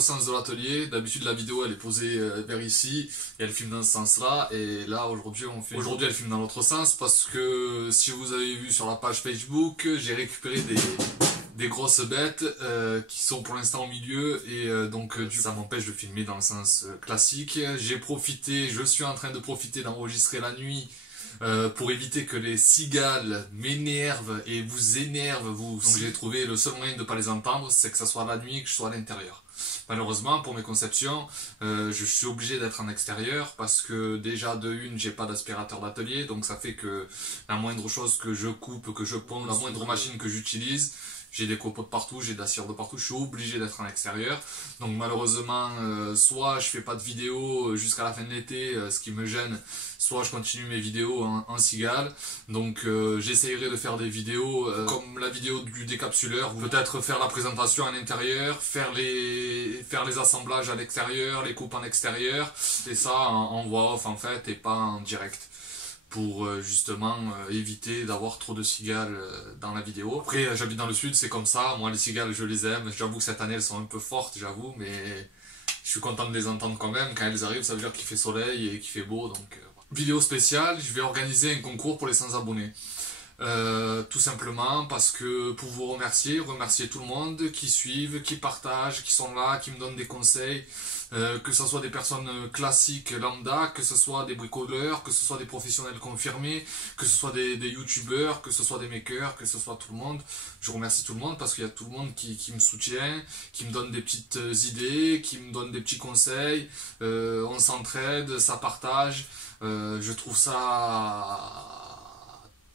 l'autre sens de l'atelier. D'habitude la vidéo elle est posée vers ici et elle filme dans ce sens là, et là aujourd'hui elle filme dans l'autre sens parce que si vous avez vu sur la page Facebook, j'ai récupéré des grosses bêtes qui sont pour l'instant au milieu, et donc ça m'empêche de filmer dans le sens classique. Je suis en train de profiter d'enregistrer la nuit pour éviter que les cigales m'énervent et vous énervent vous aussi. Donc j'ai trouvé le seul moyen de ne pas les entendre, c'est que ça soit la nuit et que je sois à l'intérieur. Malheureusement pour mes conceptions, je suis obligé d'être en extérieur parce que déjà de une, j'ai pas d'aspirateur d'atelier, donc ça fait que la moindre chose que je coupe, que je ponce, la moindre machine que j'utilise, j'ai des copeaux de partout, j'ai de la cire de partout, je suis obligé d'être en extérieur. Donc malheureusement, soit je fais pas de vidéo jusqu'à la fin de l'été, ce qui me gêne, soit je continue mes vidéos en cigale. Donc j'essayerai de faire des vidéos comme la vidéo du décapsuleur, peut-être faire la présentation à l'intérieur, faire les assemblages à l'extérieur, les coupes en extérieur, et ça en voix off en fait et pas en direct, pour justement éviter d'avoir trop de cigales dans la vidéo. Après j'habite dans le sud, c'est comme ça, moi les cigales je les aime, j'avoue que cette année elles sont un peu fortes, j'avoue, mais je suis content de les entendre quand même. Quand elles arrivent ça veut dire qu'il fait soleil et qu'il fait beau, donc vidéo spéciale, je vais organiser un concours pour les 100 abonnés. Tout simplement parce que pour vous remercier tout le monde qui suivent, qui partagent, qui sont là, qui me donnent des conseils, que ce soit des personnes classiques lambda, que ce soit des bricoleurs, que ce soit des professionnels confirmés, que ce soit des youtubeurs, que ce soit des makers, que ce soit tout le monde. Je remercie tout le monde parce qu'il y a tout le monde qui me soutient, qui me donne des petites idées, qui me donne des petits conseils, on s'entraide, ça partage, je trouve ça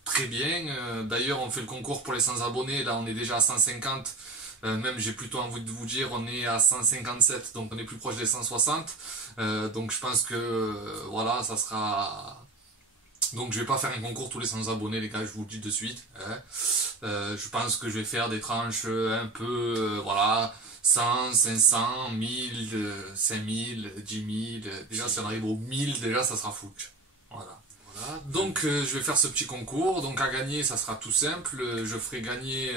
très bien. D'ailleurs on fait le concours pour les 100 abonnés, là on est déjà à 150, même j'ai plutôt envie de vous dire on est à 157, donc on est plus proche des 160, donc je pense que voilà, ça sera... Donc je vais pas faire un concours tous les 100 abonnés les gars, je vous le dis de suite, hein. Je pense que je vais faire des tranches un peu, voilà, 100, 500, 1000, 5000, 10 000, déjà si on arrive aux 1000 déjà ça sera fou. Voilà. Donc je vais faire ce petit concours, donc à gagner ça sera tout simple, je ferai gagner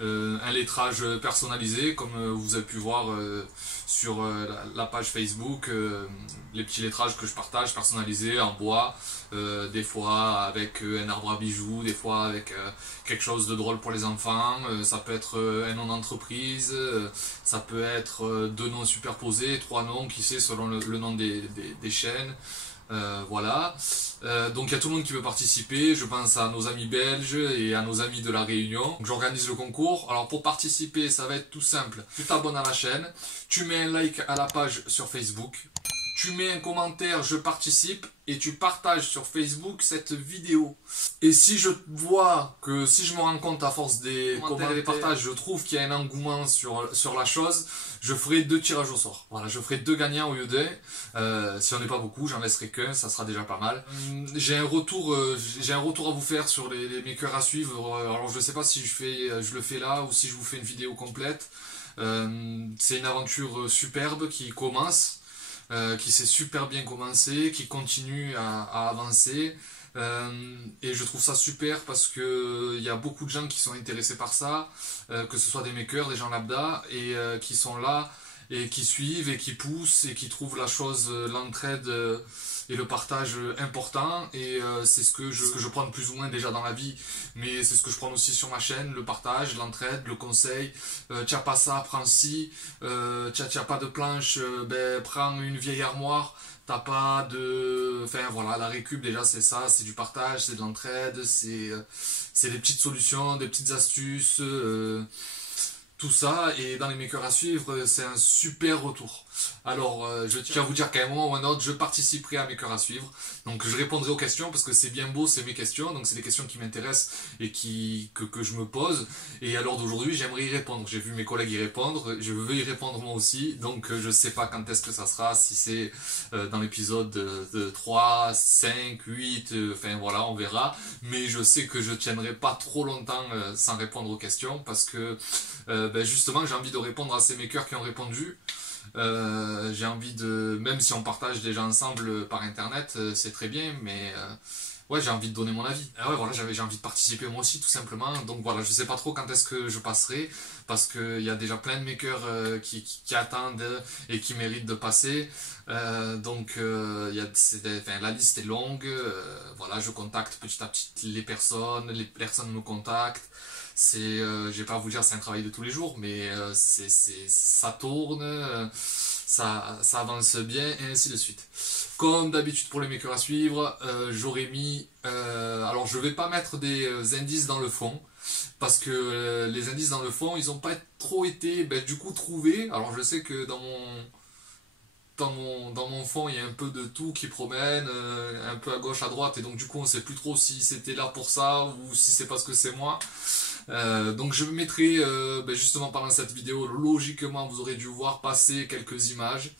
un lettrage personnalisé comme vous avez pu voir sur la page Facebook, les petits lettrages que je partage personnalisés en bois, des fois avec un arbre à bijoux, des fois avec quelque chose de drôle pour les enfants, ça peut être un nom d'entreprise, ça peut être 2 noms superposés, 3 noms, qui sait, selon le nom des chaînes. Voilà, donc il y a tout le monde qui veut participer, je pense à nos amis belges et à nos amis de la Réunion. J'organise le concours. Alors pour participer ça va être tout simple, tu t'abonnes à la chaîne, tu mets un like à la page sur Facebook, tu mets un commentaire je participe et tu partages sur Facebook cette vidéo. Et si je vois que, si je me rends compte à force des commentaires et des partages, je trouve qu'il y a un engouement sur la chose, je ferai 2 tirages au sort. Voilà, je ferai 2 gagnants au lieu d'1. Si on n'est pas beaucoup, j'en laisserai qu'un, ça sera déjà pas mal. J'ai un retour à vous faire sur les makers à suivre. Alors je sais pas si je le fais là ou si je vous fais une vidéo complète. C'est une aventure superbe qui commence. Qui s'est super bien commencé, qui continue à avancer, et je trouve ça super parce que il y a beaucoup de gens qui sont intéressés par ça, que ce soit des makers, des gens lambda, et qui sont là et qui suivent et qui poussent et qui trouvent la chose, l'entraide et le partage important, et c'est ce que je prends plus ou moins déjà dans la vie, mais c'est ce que je prends aussi sur ma chaîne, le partage, l'entraide, le conseil. T'as pas ça, prends ci, t'as pas de planche, ben prends une vieille armoire. T'as pas de... Enfin voilà, la récup déjà c'est ça, c'est du partage, c'est de l'entraide, c'est des petites solutions, des petites astuces, tout ça, et dans les makers à suivre, c'est un super retour. Alors, je tiens à vous dire qu'à un moment ou à un autre, je participerai à makers à suivre. Donc, je répondrai aux questions parce que c'est bien beau, c'est mes questions. Donc, c'est des questions qui m'intéressent et que je me pose. Et à l'heure d'aujourd'hui, j'aimerais y répondre. J'ai vu mes collègues y répondre. Je veux y répondre moi aussi. Donc, je sais pas quand est-ce que ça sera. Si c'est dans l'épisode de 3, 5, 8, enfin voilà, on verra. Mais je sais que je tiendrai pas trop longtemps sans répondre aux questions parce que ben justement, j'ai envie de répondre à ces makers qui ont répondu. J'ai envie de, même si on partage déjà ensemble par internet, c'est très bien, mais ouais, j'ai envie de donner mon avis. Ah ouais, voilà, j'ai envie de participer moi aussi, tout simplement. Donc voilà, je sais pas trop quand est-ce que je passerai, parce qu'il y a déjà plein de makers qui attendent et qui méritent de passer. Enfin, la liste est longue. Voilà, je contacte petit à petit les personnes me contactent. Je vais pas vous dire c'est un travail de tous les jours, mais ça tourne, ça avance bien, et ainsi de suite. Comme d'habitude pour les makers à suivre, j'aurais mis... alors je vais pas mettre des indices dans le fond, parce que les indices dans le fond, ils ont pas trop été du coup trouvés. Alors je sais que dans mon fond, il y a un peu de tout qui promène, un peu à gauche, à droite, et donc du coup on sait plus trop si c'était là pour ça, ou si c'est parce que c'est moi. Donc je mettrai justement pendant cette vidéo, logiquement vous aurez dû voir passer quelques images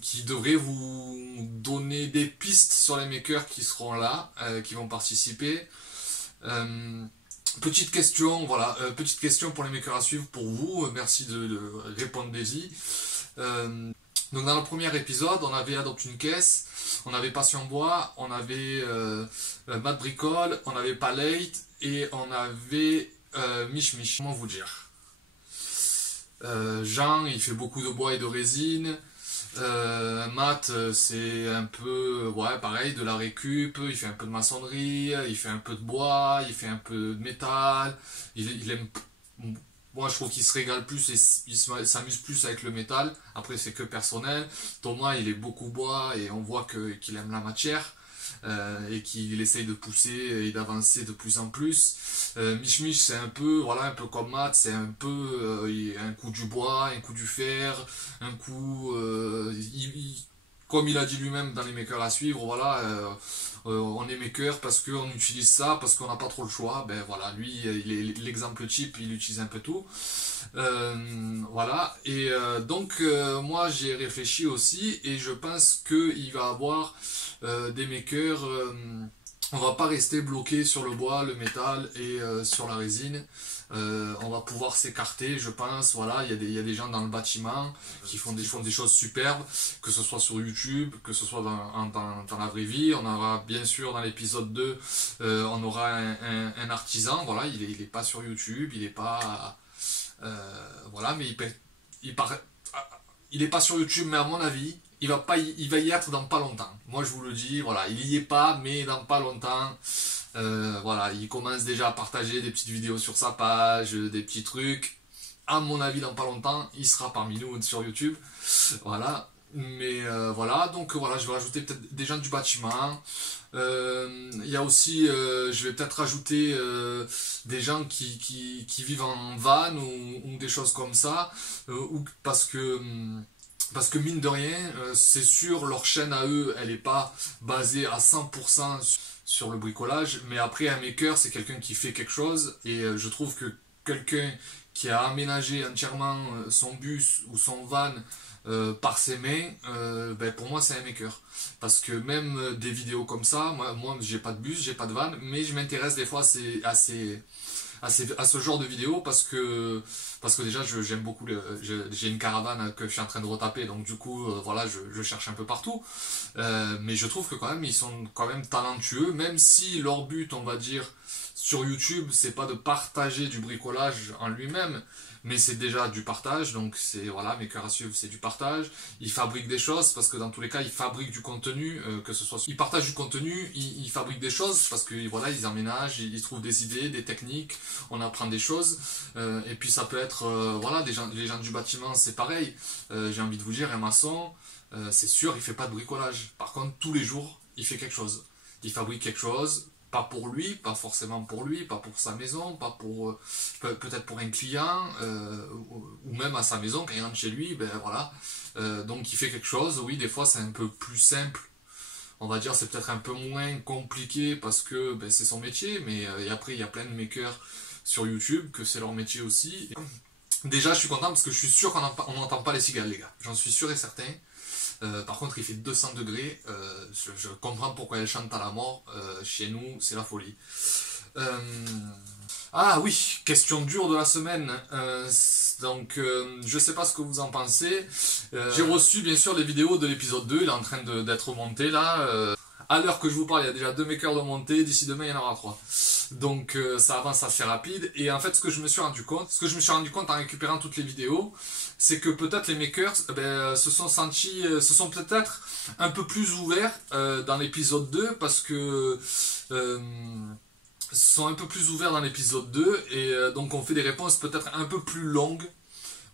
qui devraient vous donner des pistes sur les makers qui seront là, qui vont participer. Petite question, voilà, petite question pour les makers à suivre pour vous, merci de répondre des-y. Donc dans le premier épisode, on avait Adopte une caisse, on avait Passion Bois, on avait Matt Bricole, on avait Palette et on avait Mich Mich. Comment vous dire, Jean, il fait beaucoup de bois et de résine. Matt, c'est un peu, ouais, pareil, de la récup, il fait un peu de maçonnerie, il fait un peu de bois, il fait un peu de métal, il aime... Moi, je trouve qu'il se régale plus et il s'amuse plus avec le métal. Après, c'est que personnel. Thomas, il est beaucoup bois et on voit qu'il aime la matière et qu'il essaye de pousser et d'avancer de plus en plus. Mich Mich, c'est un peu, voilà, un peu comme Matt, c'est un peu un coup du bois, un coup du fer, un coup... comme il a dit lui-même dans les makers à suivre, voilà, on est maker parce qu'on utilise ça, parce qu'on n'a pas trop le choix. Ben voilà, lui, il est l'exemple type, il utilise un peu tout. Voilà, et donc moi j'ai réfléchi aussi, et je pense qu'il va avoir des makers. On va pas rester bloqué sur le bois, le métal et sur la résine. On va pouvoir s'écarter, je pense. Voilà, il y a des gens dans le bâtiment qui font des choses superbes, que ce soit sur YouTube, que ce soit dans la vraie vie. On aura bien sûr dans l'épisode 2, on aura un artisan. Voilà, il est pas sur YouTube, il est pas... voilà, mais il est pas sur YouTube, mais à mon avis, il va y être dans pas longtemps. Moi, je vous le dis, voilà, il y est pas, mais dans pas longtemps. Voilà, il commence déjà à partager des petites vidéos sur sa page, des petits trucs. À mon avis, dans pas longtemps, il sera parmi nous sur YouTube. Voilà. Mais voilà, donc voilà, je vais rajouter peut-être des gens du bâtiment. Il y a aussi, je vais peut-être rajouter des gens qui vivent en van ou des choses comme ça. Parce que mine de rien, c'est sûr, leur chaîne à eux, elle n'est pas basée à 100% sur le bricolage, mais après un maker, c'est quelqu'un qui fait quelque chose, et je trouve que quelqu'un qui a aménagé entièrement son bus ou son van par ses mains, pour moi c'est un maker. Parce que même des vidéos comme ça, moi j'ai pas de bus, j'ai pas de van, mais je m'intéresse des fois à ce genre de vidéos parce que déjà j'aime beaucoup j'ai une caravane que je suis en train de retaper, donc du coup voilà, je cherche un peu partout, mais je trouve que quand même ils sont quand même talentueux, même si leur but, on va dire, sur YouTube, c'est pas de partager du bricolage en lui-même, mais c'est déjà du partage. Donc c'est, voilà, mes cœurs à suivre, c'est du partage. Ils fabriquent des choses, parce que dans tous les cas ils fabriquent du contenu, que ce soit, ils partagent du contenu, ils fabriquent des choses, parce que voilà, ils emménagent, ils trouvent des idées, des techniques, on apprend des choses, et puis ça peut être voilà, les gens du bâtiment, c'est pareil. J'ai envie de vous dire, un maçon, c'est sûr, il fait pas de bricolage, par contre tous les jours il fait quelque chose, il fabrique quelque chose. Pas pour lui, pas forcément pour lui, pas pour sa maison, pas pour peut-être pour un client, ou même à sa maison, quand il rentre chez lui, ben voilà. Donc il fait quelque chose, oui, des fois c'est un peu plus simple, on va dire, c'est peut-être un peu moins compliqué parce que ben, c'est son métier, mais et après il y a plein de makers sur YouTube que c'est leur métier aussi. Déjà je suis content parce que je suis sûr qu'on n'entend pas les cigales, les gars, j'en suis sûr et certain. Par contre, il fait 200 degrés. Je comprends pourquoi elle chante à la mort. Chez nous, c'est la folie. Ah oui, question dure de la semaine. Donc, je sais pas ce que vous en pensez. J'ai reçu bien sûr les vidéos de l'épisode 2. Il est en train d'être monté là. À l'heure que je vous parle, il y a déjà 2 makers de montée. D'ici demain, il y en aura 3. Donc ça avance assez rapide. Et en fait, ce que je me suis rendu compte en récupérant toutes les vidéos, c'est que peut-être les makers se sont peut-être un peu plus ouverts dans l'épisode 2 parce que sont un peu plus ouverts dans l'épisode 2 et donc on fait des réponses peut-être un peu plus longues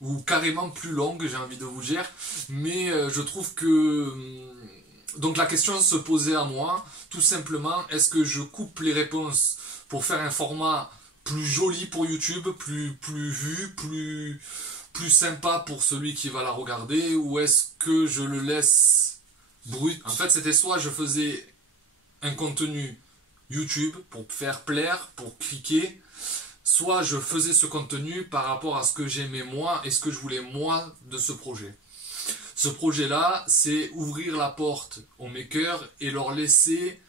ou carrément plus longues, j'ai envie de vous dire. Mais je trouve que donc la question se posait à moi, tout simplement, est-ce que je coupe les réponses pour faire un format plus joli pour YouTube, plus vu, plus sympa pour celui qui va la regarder, ou est-ce que je le laisse brut? En fait, c'était soit je faisais un contenu YouTube pour faire plaire, pour cliquer, soit je faisais ce contenu par rapport à ce que j'aimais moi et ce que je voulais moi de ce projet. Ce projet-là, c'est ouvrir la porte aux makers et leur laisser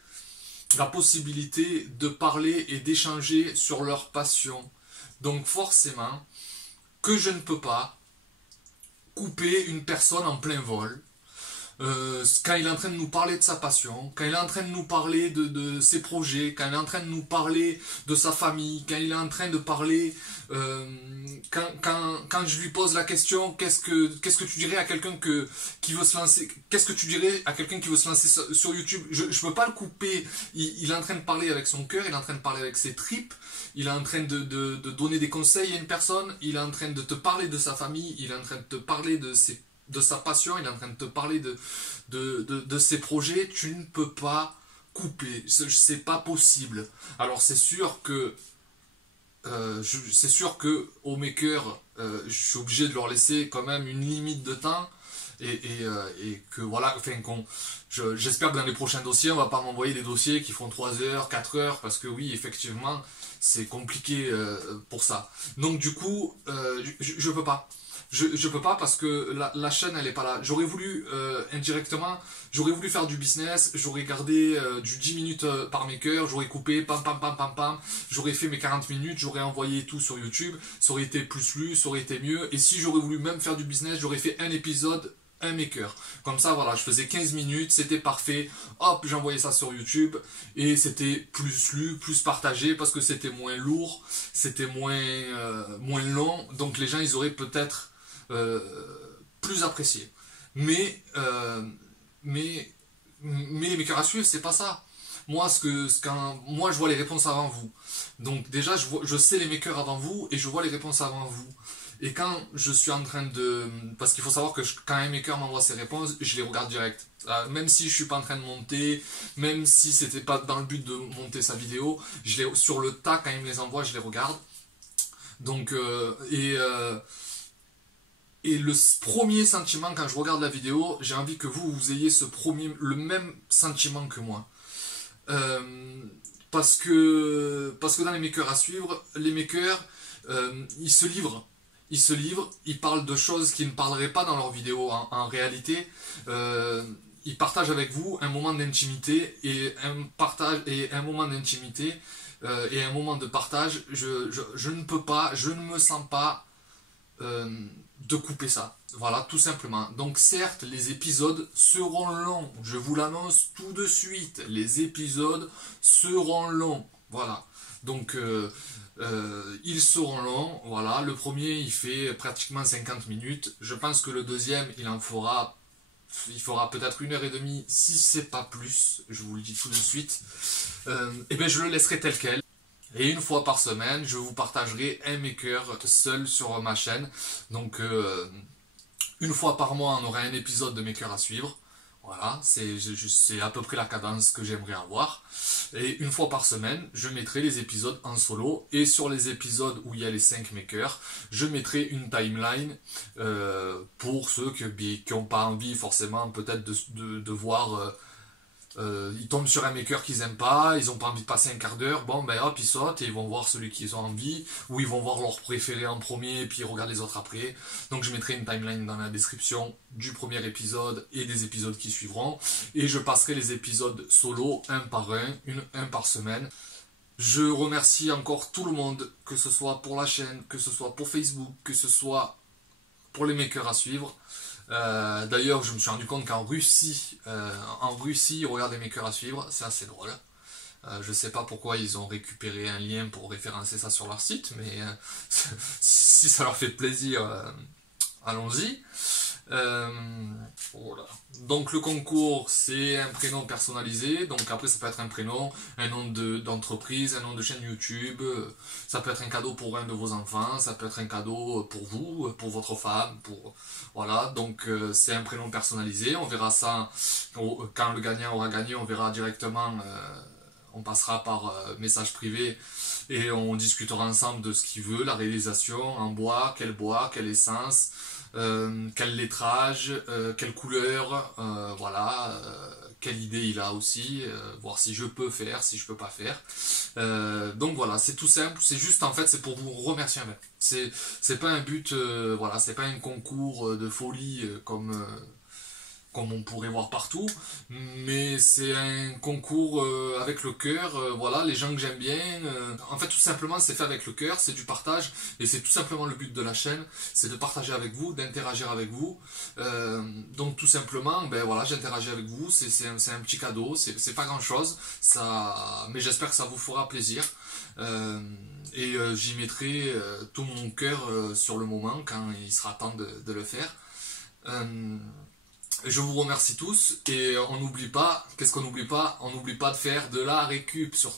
la possibilité de parler et d'échanger sur leur passion. Donc forcément, que je ne peux pas couper une personne en plein vol, quand il est en train de nous parler de sa passion, quand il est en train de nous parler de ses projets, quand il est en train de nous parler de sa famille, quand il est en train de parler, quand je lui pose la question, qu'est-ce que tu dirais à quelqu'un qui veut se lancer, qu'est-ce que tu dirais à quelqu'un qui veut se lancer sur YouTube, je ne peux pas le couper, il est en train de parler avec son cœur, il est en train de parler avec ses tripes, il est en train de donner des conseils à une personne, il est en train de te parler de sa famille, il est en train de te parler de sa passion, il est en train de te parler de ses projets, tu ne peux pas couper, c'est pas possible. Alors c'est sûr que aux makers, je suis obligé de leur laisser quand même une limite de temps et que voilà, enfin j'espère que dans les prochains dossiers, on va pas m'envoyer des dossiers qui font 3 heures, 4 heures, parce que oui, effectivement, c'est compliqué pour ça. Donc du coup, je peux pas. Je peux pas parce que la chaîne elle est pas là. J'aurais voulu indirectement, j'aurais voulu faire du business, j'aurais gardé du 10 minutes par maker, j'aurais coupé, pam pam pam pam pam, j'aurais fait mes 40 minutes, j'aurais envoyé tout sur YouTube, ça aurait été plus lu, ça aurait été mieux. Et si j'aurais voulu même faire du business, j'aurais fait un épisode, un maker. Comme ça voilà, je faisais 15 minutes, c'était parfait, hop, j'envoyais ça sur YouTube et c'était plus lu, plus partagé parce que c'était moins lourd, c'était moins long, donc les gens ils auraient peut-être plus apprécié. Mais les makers à suivre, c'est pas ça. Moi, moi, je vois les réponses avant vous. Donc déjà, je sais les makers avant vous et je vois les réponses avant vous. Et quand je suis en train de... Parce qu'il faut savoir que quand un maker m'envoie ses réponses, je les regarde direct. Même si je suis pas en train de monter, même si c'était pas dans le but de monter sa vidéo, sur le tas, quand il me les envoie, je les regarde. Donc, et le premier sentiment quand je regarde la vidéo, j'ai envie que vous ayez le même sentiment que moi. Parce que dans les makers à suivre, les makers, ils se livrent. Ils parlent de choses qu'ils ne parleraient pas dans leurs vidéos. En réalité, ils partagent avec vous un moment d'intimité et un moment d'intimité et un moment de partage. Je ne peux pas, je ne me sens pas de couper ça. Voilà, tout simplement. Donc certes, les épisodes seront longs. Je vous l'annonce tout de suite. Les épisodes seront longs. Voilà. Donc ils seront longs. Voilà. Le premier, il fait pratiquement 50 minutes. Je pense que le deuxième, il fera peut-être 1h30 si c'est pas plus. Je vous le dis tout de suite. Et bien je le laisserai tel quel. Et une fois par semaine, je vous partagerai un maker seul sur ma chaîne. Donc, une fois par mois, on aura un épisode de maker à suivre. Voilà, c'est à peu près la cadence que j'aimerais avoir. Et une fois par semaine, je mettrai les épisodes en solo. Et sur les épisodes où il y a les 5 makers, je mettrai une timeline pour ceux qui n'ont pas envie forcément peut-être de voir... ils tombent sur un maker qu'ils aiment pas, ils ont pas envie de passer un quart d'heure, bon ben hop ils sautent et ils vont voir celui qu'ils ont envie, ou ils vont voir leur préféré en premier et puis ils regardent les autres après. Donc je mettrai une timeline dans la description du premier épisode et des épisodes qui suivront, et je passerai les épisodes solo un par un par semaine. Je remercie encore tout le monde, que ce soit pour la chaîne, que ce soit pour Facebook, que ce soit pour les makers à suivre. D'ailleurs, je me suis rendu compte qu'en Russie, ils regardaient mes cœurs à suivre, c'est assez drôle. Je sais pas pourquoi ils ont récupéré un lien pour référencer ça sur leur site, mais si ça leur fait plaisir, allons-y. Voilà. Donc le concours, c'est un prénom personnalisé. Donc après, ça peut être un prénom, un nom d'entreprise, un nom de chaîne YouTube. Ça peut être un cadeau pour un de vos enfants. Ça peut être un cadeau pour vous, pour votre femme. Voilà. Donc c'est un prénom personnalisé. On verra ça quand le gagnant aura gagné. On verra directement. On passera par message privé et on discutera ensemble de ce qu'il veut, la réalisation, en bois, quelle essence. Quel lettrage, quelle couleur, voilà, quelle idée il a aussi, voir si je peux faire, si je peux pas faire. Donc voilà, c'est tout simple, c'est juste en fait c'est pour vous remercier. C'est pas un but, voilà, c'est pas un concours de folie comme on pourrait voir partout, mais c'est un concours avec le cœur, voilà, les gens que j'aime bien, en fait tout simplement c'est fait avec le cœur, c'est du partage, et c'est tout simplement le but de la chaîne, c'est de partager avec vous, d'interagir avec vous, donc tout simplement, ben voilà, j'interagis avec vous, c'est un petit cadeau, c'est pas grand chose, mais j'espère que ça vous fera plaisir, et j'y mettrai tout mon cœur sur le moment, quand il sera temps de le faire. Je vous remercie tous et on n'oublie pas, qu'est-ce qu'on n'oublie pas? On n'oublie pas de faire de la récup sur